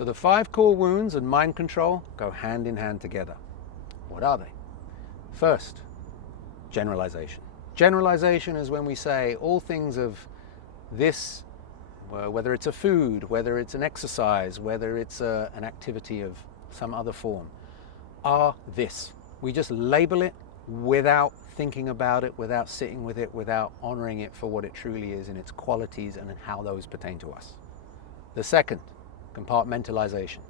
So the 5 core wounds and mind control go hand in hand together. What are they? First, generalization. Generalization is when we say all things of this, whether it's a food, whether it's an exercise, whether it's an activity of some other form, are this. We just label it without thinking about it, without sitting with it, without honoring it for what it truly is in its qualities and how those pertain to us. The second, compartmentalization.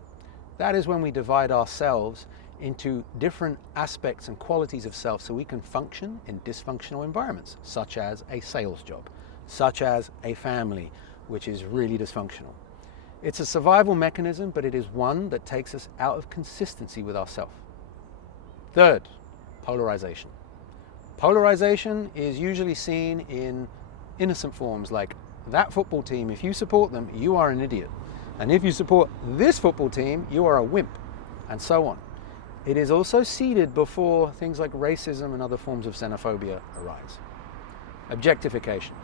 That is when we divide ourselves into different aspects and qualities of self so we can function in dysfunctional environments, such as a sales job, such as a family, which is really dysfunctional. It's a survival mechanism, but it is one that takes us out of consistency with ourself. Third, polarization. Polarization is usually seen in innocent forms like that football team, if you support them, you are an idiot. And if you support this football team, you are a wimp, and so on. It is also seeded before things like racism and other forms of xenophobia arise. Objectification.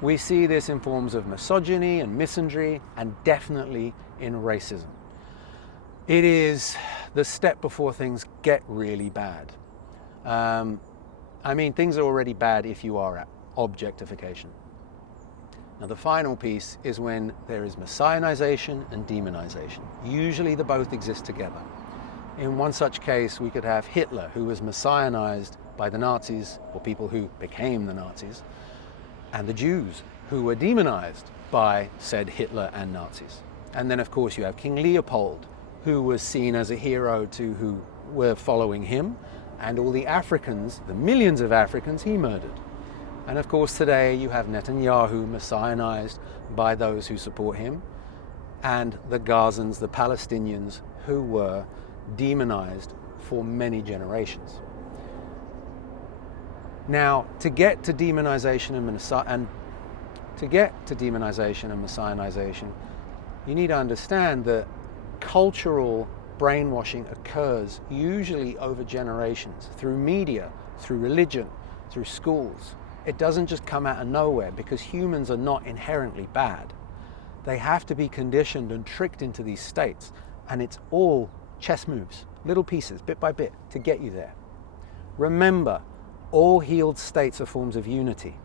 We see this in forms of misogyny and misandry, and definitely in racism. It is the step before things get really bad. Things are already bad if you are at objectification. Now, the final piece is when there is messianization and demonization. Usually the both exist together. In one such case, we could have Hitler, who was messianized by the Nazis, or people who became the Nazis, and the Jews, who were demonized by said Hitler and Nazis. And then, of course, you have King Leopold, who was seen as a hero to who were following him, and all the Africans, the millions of Africans he murdered. And of course today you have Netanyahu messianized by those who support him, and the Gazans, the Palestinians, who were demonized for many generations. Now, to get to demonization and messianization, you need to understand that cultural brainwashing occurs usually over generations, through media, through religion, through schools. It doesn't just come out of nowhere, because humans are not inherently bad. They have to be conditioned and tricked into these states, and it's all chess moves, little pieces, bit by bit, to get you there. Remember, all healed states are forms of unity.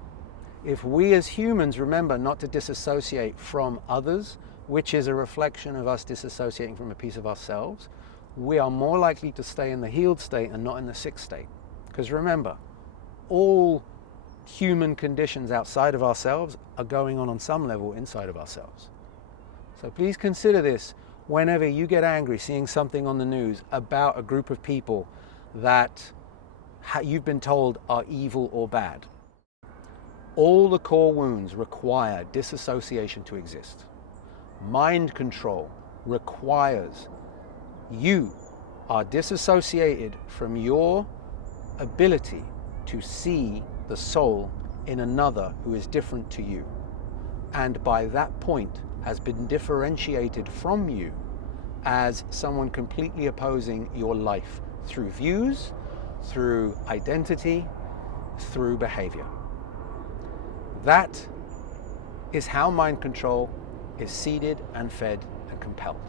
If we as humans remember not to disassociate from others, which is a reflection of us disassociating from a piece of ourselves, we are more likely to stay in the healed state and not in the sick state. Because remember, all human conditions outside of ourselves are going on some level inside of ourselves. So please consider this whenever you get angry seeing something on the news about a group of people that you've been told are evil or bad. All the core wounds require disassociation to exist. Mind control requires you are disassociated from your ability to see the soul in another who is different to you, and by that point has been differentiated from you as someone completely opposing your life through views, through identity, through behavior. That is how mind control is seeded and fed and compelled.